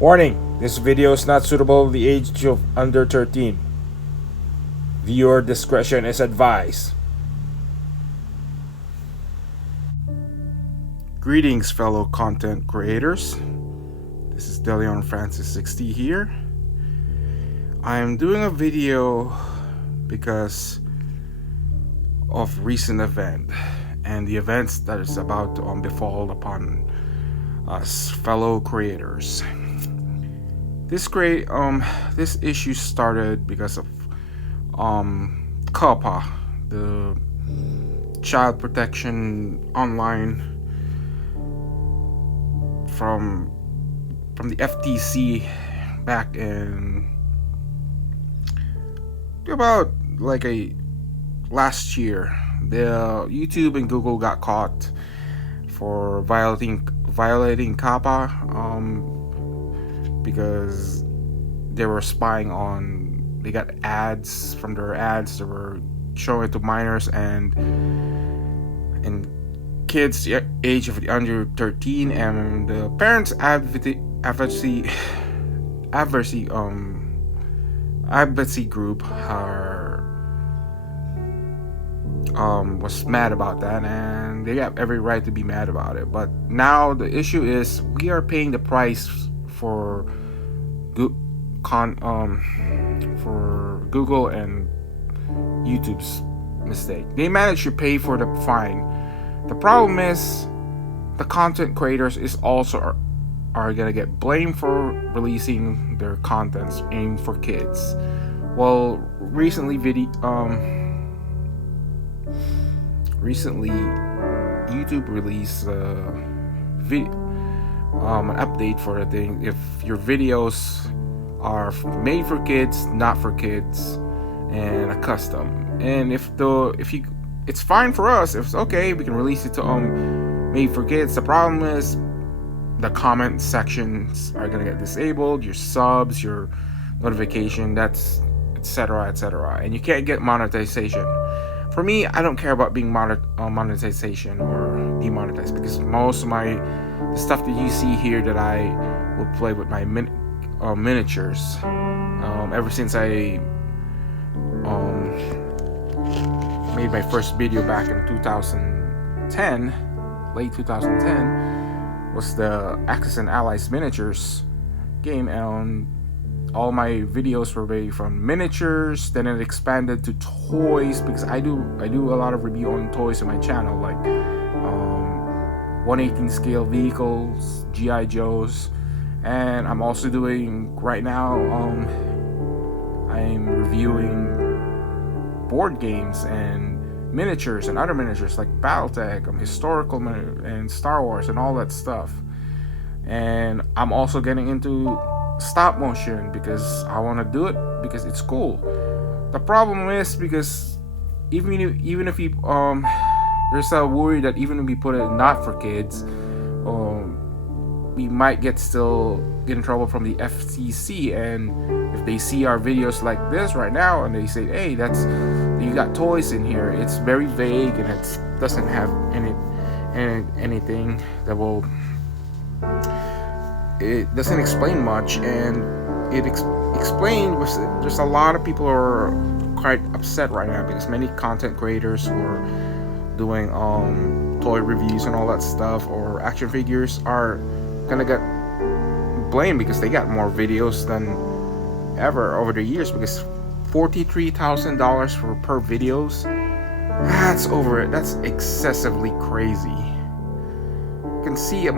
Warning, this video is not suitable for the age of under 13. Viewer discretion is advised. Greetings, fellow content creators. This is DeLeon Francis 60 here. I am doing a video because of recent event and the events that is about to befall upon us fellow creators. This issue started because of COPPA, the child protection online from the FTC back in about like last year. The YouTube and Google got caught for violating COPPA because they were spying on. They got ads from their ads that were showing it to minors and kids age of under 13, and the parents advocacy group was mad about that, and they have every right to be mad about it. But now the issue is we are paying the price for Google and YouTube's mistake. They managed to pay for the fine. The problem is the content creators is also are gonna get blamed for releasing their contents aimed for kids. Well, recently YouTube released an update for the thing. If your videos are made for kids, not for kids, and a custom, and it's fine for us. If it's okay, we can release it to made for kids. The problem is the comment sections are gonna get disabled, your subs, your notification, that's etc., and you can't get monetization. For me, I don't care about being monetization or demonetized, because most of the stuff that you see here that I will play with my miniatures, ever since I made my first video back in 2010, late 2010, was the Axis and Allies miniatures game, and all my videos were made from miniatures. Then it expanded to toys, because I do a lot of review on toys on my channel, like 1/18 scale vehicles, GI Joes, and I'm also doing right now. I'm reviewing board games and miniatures and other miniatures like BattleTech, historical and Star Wars and all that stuff. And I'm also getting into stop motion because I want to do it because it's cool. The problem is because even if you there's a worry that even if we put it not for kids, we might still get in trouble from the FTC. And if they see our videos like this right now and they say, hey, you got toys in here, it's very vague and it doesn't have anything that will, it doesn't explain much, and it explained was there's a lot of people are quite upset right now because many content creators who are doing toy reviews and all that stuff or action figures are gonna get blamed because they got more videos than ever over the years, because $43,000 per videos, that's excessively crazy. You can see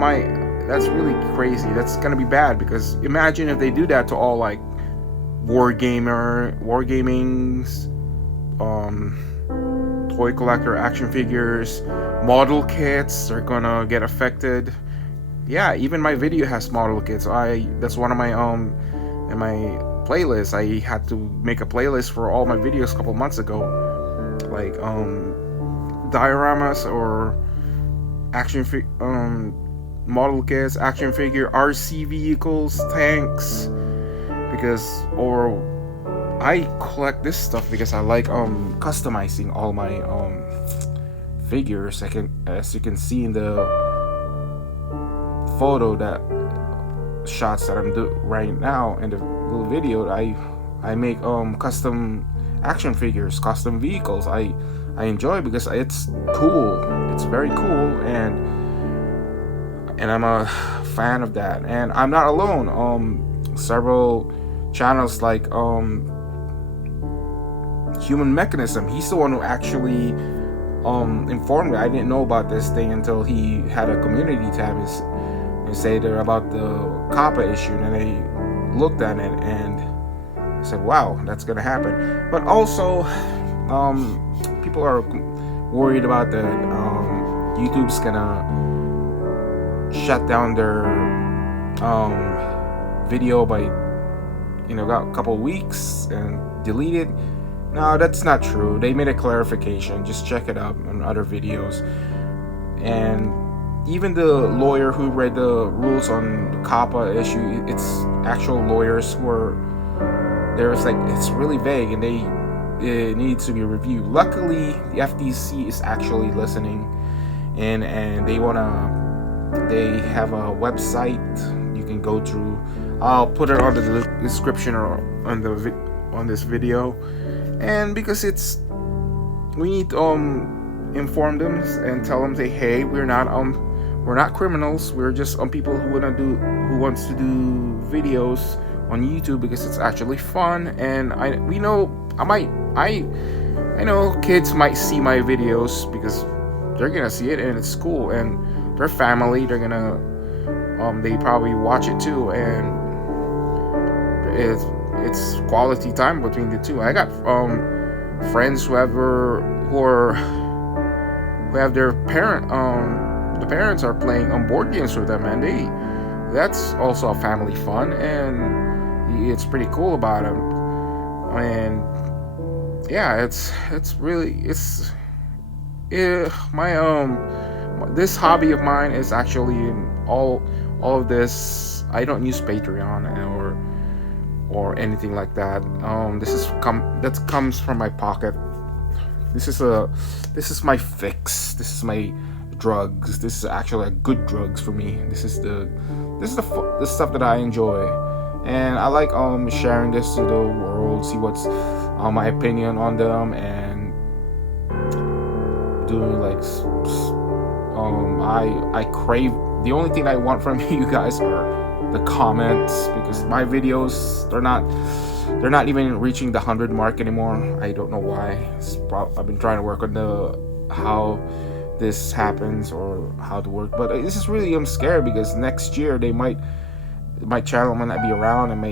that's really crazy. That's gonna be bad, because imagine if they do that to all like wargamings, toy collector action figures, model kits are gonna get affected. Yeah, even my video has model kits. That's one of my in my playlist. I had to make a playlist for all my videos a couple months ago, like dioramas or model kits, action figure, RC vehicles, tanks, I collect this stuff because I like customizing all my figures. As you can see in the photo that shots that I'm doing right now in the little video. I make custom action figures, custom vehicles. I enjoy it because it's cool. It's very cool, and I'm a fan of that. And I'm not alone. Several channels like Human Mechanism. He's the one who actually informed me. I didn't know about this thing until he had a community tab and say they're about the COPPA issue, and I looked at it and I said, wow, that's gonna happen. But also, people are worried about the YouTube's gonna shut down their video by a couple weeks and delete it. No, that's not true. They made a clarification. Just check it out on other videos. And even the lawyer who read the rules on the COPPA issue, it's actual lawyers who are there's like, it's really vague, and it needs to be reviewed. Luckily, the FTC is actually listening, and they have a website you can go through. I'll put it on the description or on this video. And because we need to inform them and tell them, say, hey, we're not criminals. We're just people who wants to do videos on YouTube because it's actually fun. And I know kids might see my videos because they're gonna see it and it's cool, and their family, they're gonna they probably watch it too, and it's quality time between the two. I got friends who have their the parents are playing board games with them, and that's also a family fun, and it's pretty cool about them. And yeah, this hobby of mine is actually all of this. I don't use Patreon or anything like that. That comes from my pocket. This is my fix. This is my drugs. This is actually a good drugs for me. This is the stuff that I enjoy, and I like sharing this to the world, see what's my opinion on them, and doing like I crave. The only thing I want from you guys are the comments, because my videos, they're not even reaching the 100 mark anymore. I don't know why. I've been trying to work on how this happens or how to work, but this is really, I'm scared because next year my channel might not be around, and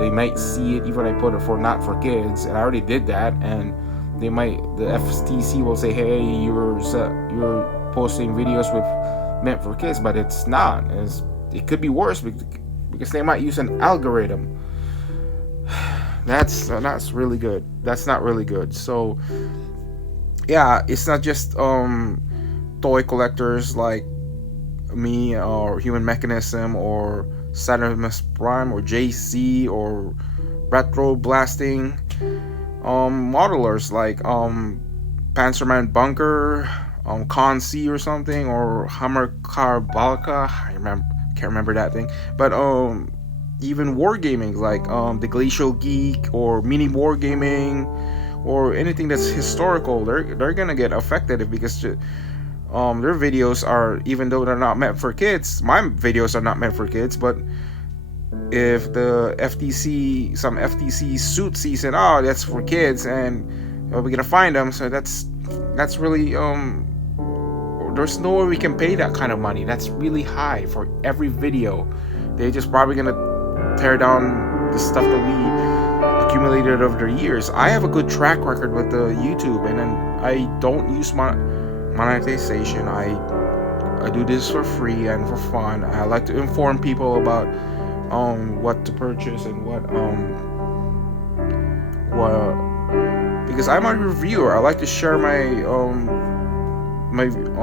they might see it even I put it for not for kids, and I already did that, and the FTC will say, hey, you're posting videos with meant for kids, but it's not. It could be worse because they might use an algorithm. That's really good. That's not really good. So yeah, it's not just toy collectors like me or Human Mechanism or Saturnimus Prime or JC or Retro Blasting, modelers like Panzerman Bunker, Con C or something, or Hammer Balka. Can't remember that thing. But even wargaming like the Glacial Geek or Mini Wargaming or anything that's historical, they're gonna get affected because their videos are, even though they're not meant for kids, my videos are not meant for kids, but if the some FTC suit sees it, oh, that's for kids, and we're gonna find them. So that's really there's no way we can pay that kind of money. That's really high for every video. They're just probably gonna tear down the stuff that we accumulated over the years. I have a good track record with the YouTube, and then I don't use monetization. I do this for free and for fun. I like to inform people about what to purchase and what because I'm a reviewer. I like to share my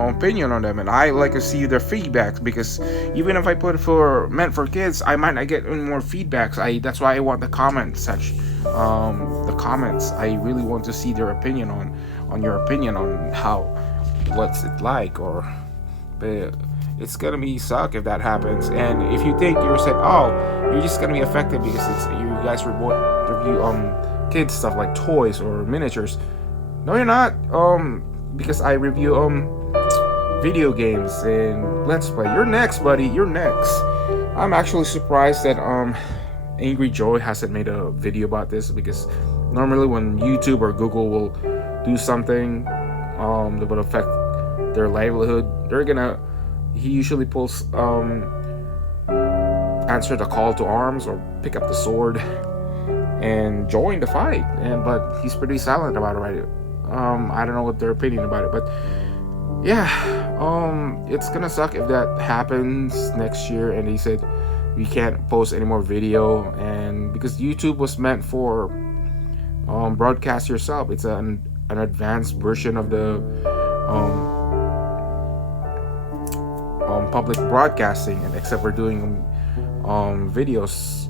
opinion on them, and I like to see their feedback, because even if I put it meant for kids, I might not get any more feedbacks. That's why I want the comment section. The comments, I really want to see their opinion on your opinion on what's it like, or it's gonna be suck if that happens. And if you think you're said, oh, you're just gonna be affected because it's you guys review kids stuff like toys or miniatures. No, you're not. Because I review video games and let's play. You're next, buddy. You're next. I'm actually surprised that Angry Joy hasn't made a video about this, because normally when YouTube or Google will do something that would affect their livelihood, he usually pulls answer the call to arms or pick up the sword and join the fight. But he's pretty silent about it, right? I don't know what their opinion about it, but yeah, it's gonna suck if that happens next year and he said we can't post any more video. And because YouTube was meant for broadcast yourself, it's an advanced version of the public broadcasting, and except for doing videos,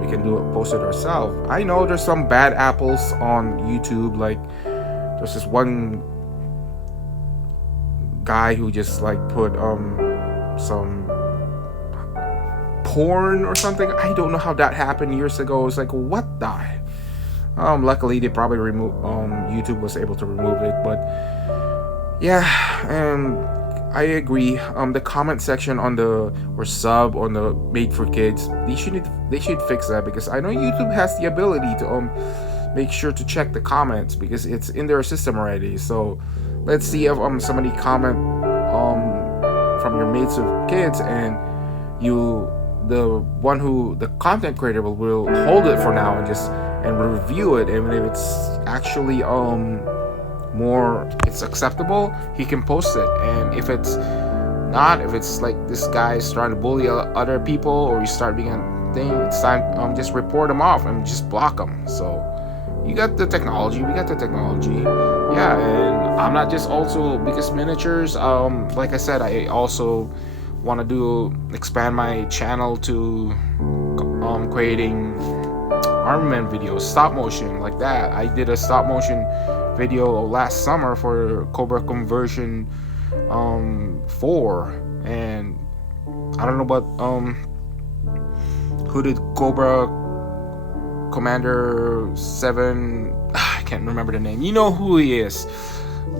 we can post it ourselves. I know there's some bad apples on YouTube, like there's this one guy who just like put some porn or something. I don't know how that happened years ago. It's like, what the luckily they probably YouTube was able to remove it. But yeah, I agree. The comment section on the made for kids, they should fix that, because I know YouTube has the ability to make sure to check the comments because it's in their system already. So let's see if somebody comment from your mates of kids, and the content creator will hold it for now and review it, and if it's actually it's acceptable, he can post it. And if it's not, if it's like this guy's trying to bully other people or you start being a thing, it's time just report him off and just block him. So you got the technology, we got the technology. Yeah, and I'm not just also because miniatures. Like I said, I also want to expand my channel to creating armament videos, stop motion like that. I did a stop motion video last summer for COPPA Conversion 4, and I don't know about Hooded Cobra Commander 7. I can't remember the name. You know who he is.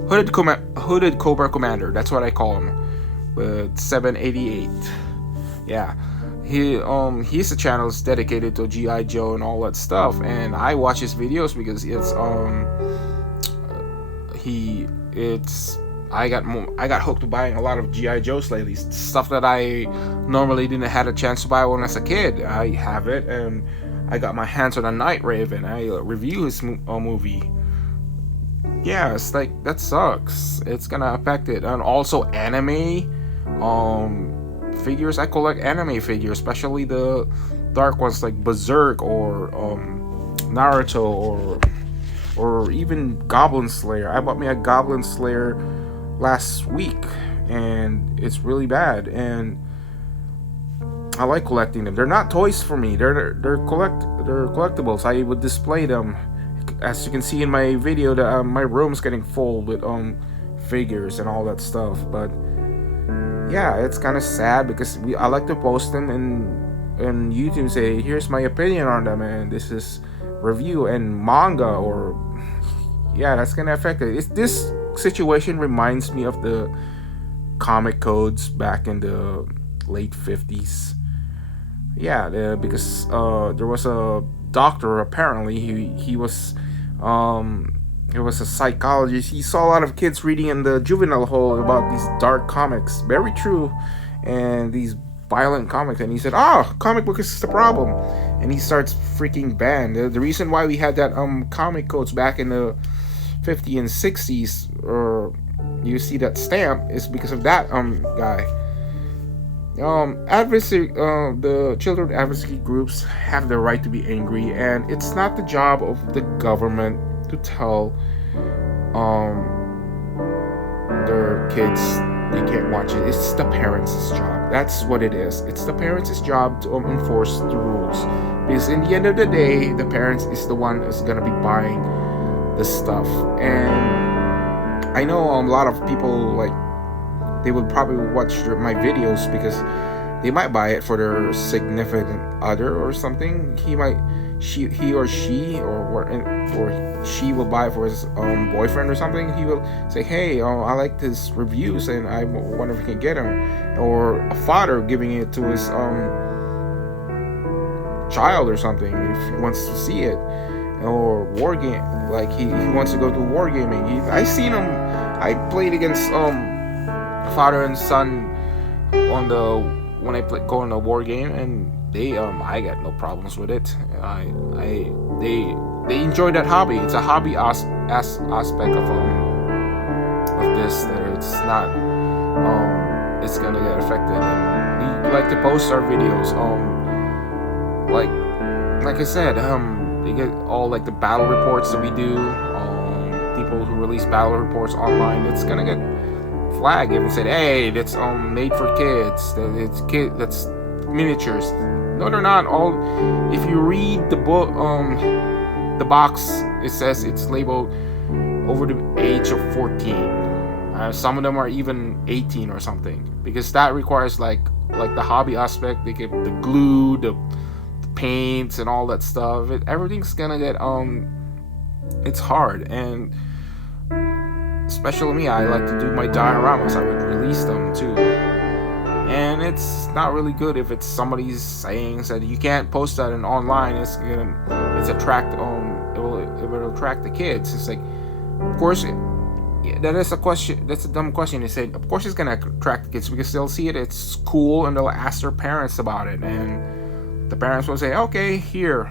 Hooded Cobra Commander. That's what I call him. With 788. Yeah. His channel is dedicated to G.I. Joe and all that stuff, and I watch his videos because I got hooked to buying a lot of G.I. Joes lately. Stuff that I normally didn't have a chance to buy when I was a kid. I have it, and I got my hands on a Night Raven. I review his movie. Yeah, it's like, that sucks. It's gonna affect it. And also anime figures. I collect anime figures, especially the dark ones like Berserk or Naruto or even Goblin Slayer. I bought me a Goblin Slayer last week, and it's really bad, and I like collecting them. They're not toys for me. They're collectibles. I would display them. As you can see in my video, that my room's getting full with figures and all that stuff. But yeah, it's kind of sad because I like to post them and YouTube say, here's my opinion on them, and this is review and manga, or yeah, that's gonna affect it. This situation reminds me of the comic codes back in the late 50s. Yeah, because there was a doctor, apparently he was a psychologist. He saw a lot of kids reading in the juvenile hall about these dark comics, very true, and these violent comics, and he said, comic book is the problem, and he starts freaking banned. The reason why we had that comic codes back in the 50s and 60s, or you see that stamp, is because of that guy. The children advocacy groups have the right to be angry, and it's not the job of the government to tell their kids they can't watch it. It's the parents' job. That's what it is. It's the parents' job to enforce the rules, because in the end of the day, the parents is the one who's gonna be buying the stuff. And I know a lot of people like they would probably watch my videos because they might buy it for their significant other or something. He or she will buy it for his boyfriend or something. He will say, "Hey, I like this reviews, and I wonder if we can get him." Or a father giving it to his child or something if he wants to see it. Or war game, like he wants to go to wargaming. I seen him. I played against father and son when I go in a war game, and they I got no problems with it. They enjoy that hobby. It's a hobby aspect of this, that it's not it's gonna get affected. And we like to post our videos. Like I said, they get all like the battle reports that we do. People who release battle reports online, it's gonna get flagged if we said, "Hey, that's made for kids. That's miniatures." No, they're not. All if you read the book, the box, it says it's labeled over the age of 14. Some of them are even 18 or something, because that requires like the hobby aspect. They get the glue, the paints, and all that stuff. Everything's gonna get it's hard, and especially me, I like to do my dioramas. I would release them too, and it's not really good if it's somebody's saying that you can't post that online. It will attract the kids. It's like, of course, that is a question. That's a dumb question. They say, of course, it's gonna attract the kids because they'll see it. It's cool, and they'll ask their parents about it, and the parents will say, "Okay, here."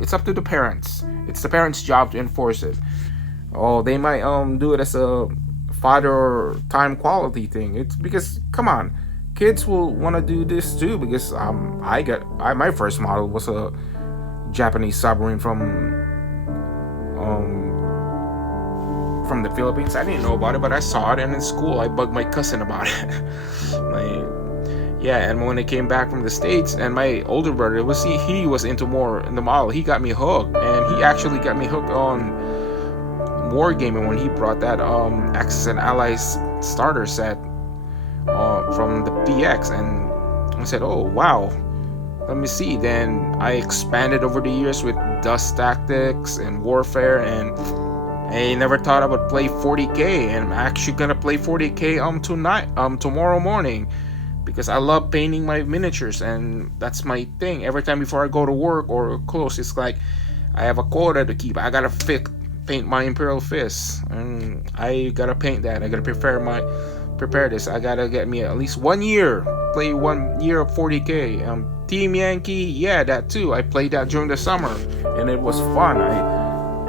It's up to the parents. It's the parents' job to enforce it. Oh, they might do it as a father time quality thing. It's because, come on, kids will want to do this too. Because my first model was a Japanese submarine from the Philippines. I didn't know about it, but I saw it, and in school I bugged my cousin about it. And when I came back from the States, and my older brother he was into more in the model. He got me hooked, and he actually got me hooked on wargaming when he brought that Axis and Allies starter set from the PX, and I said, "Oh wow, let me see." Then I expanded over the years with Dust Tactics and Warfare, and I never thought I would play 40K, and I'm actually gonna play 40K tonight, tomorrow morning, because I love painting my miniatures, and that's my thing. Every time before I go to work or close, it's like I have a quota to keep. I gotta paint my Imperial Fist, and I gotta paint that. I gotta prepare this. I gotta get me at least 1 year, play 1 year of 40K. Team Yankee, yeah, that too. I played that during the summer, and it was fun.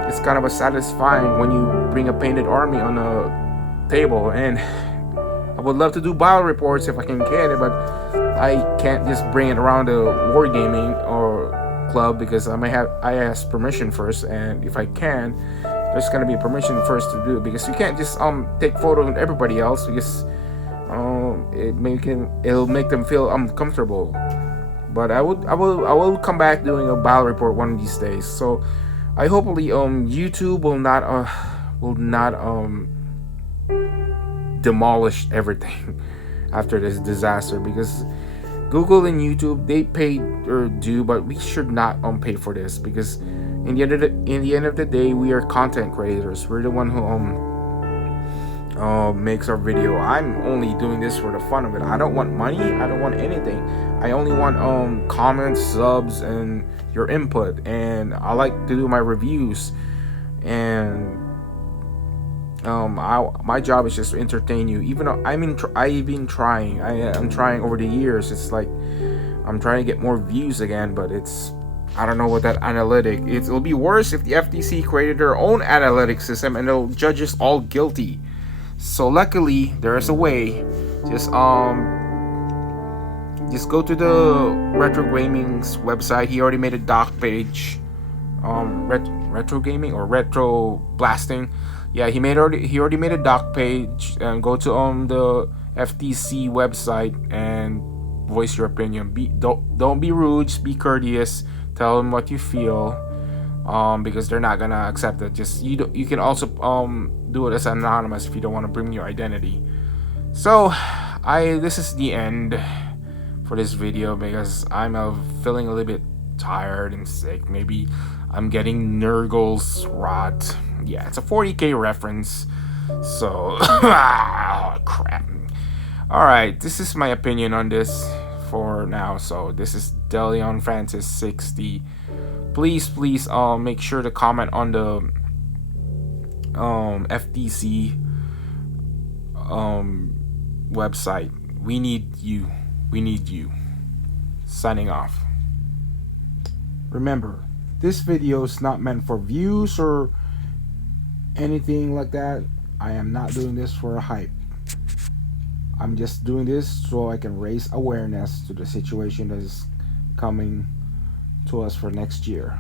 It's kind of a satisfying when you bring a painted army on a table, and I would love to do battle reports if I can get it, but I can't just bring it around the wargaming or club because I ask permission first, and if I can, there's gonna be permission first to do it, because you can't just take photos with everybody else, because it'll make them feel uncomfortable. But I will come back doing a battle report one of these days. So I hopefully YouTube will not demolish everything after this disaster, because Google and YouTube, they pay their due, but we should not pay for this, because in the end of the day, we are content creators. We're the one who makes our video. I'm only doing this for the fun of it. I don't want money. I don't want anything. I only want comments, subs, and your input. And I like to do my reviews, and my job is just to entertain you. Even though I'm trying over the years. It's like I'm trying to get more views again, but I don't know what that analytic. It'll be worse if the FTC created their own analytic system and they'll judge us all guilty. So luckily, there is a way. Just go to the Retro Gaming's website. He already made a doc page. Retro Gaming or Retro Blasting. Yeah, he already made a doc page, and go to the FTC website and voice your opinion. Don't be rude, just be courteous. Tell them what you feel, because they're not gonna accept it. Just you can also do it as anonymous if you don't want to bring your identity. So this is the end for this video because I'm feeling a little bit tired and sick. Maybe I'm getting Nurgle's rot. Yeah, it's a 40k reference. So crap. Alright, this is my opinion on this for now. So this is Deleon Francis 60. Please make sure to comment on the FTC website. We need you. We need you. Signing off. Remember, this video is not meant for views or anything like that. I am not doing this for a hype. I'm just doing this so I can raise awareness to the situation that is coming to us for next year.